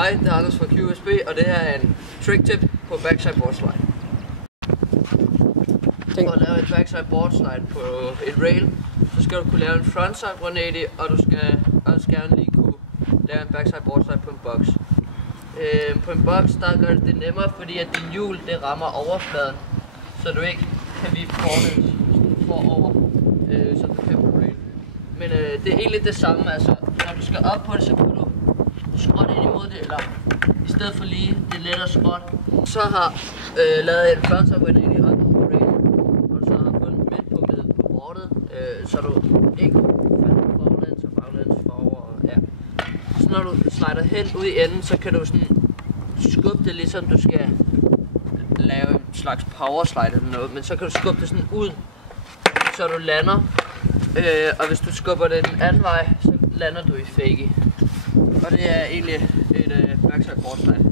Hej, det er Anders fra QSB, og det her er en trick tip på backside board slide. For at lave et backside board slide på et rail, så skal du kunne lave en frontside 180, og du skal også gerne lige kunne lave en backside board slide på en box. På en box, der gør det nemmere, fordi at din hjul det rammer overfladen, så du ikke kan vippe forlæns forover, så du kan på rail. Men det er egentlig det samme, altså når du skal op på det, så kan du skråt ind imod det, eller i stedet for lige det lettere skråt. Så har lavet en frontside 180 op på rail, og så har fundet midtpunktet på boardet, så du ikke falder forlæns og baglæns forover. Ja. Så når du slider hen ud i enden, så kan du sådan skubbe det, ligesom du skal lave en slags power slide eller noget, men så kan du skubbe det sådan ud, så du lander, og hvis du skubber det den anden vej, så lander du i fakie. Og det er egentlig et backside board slide.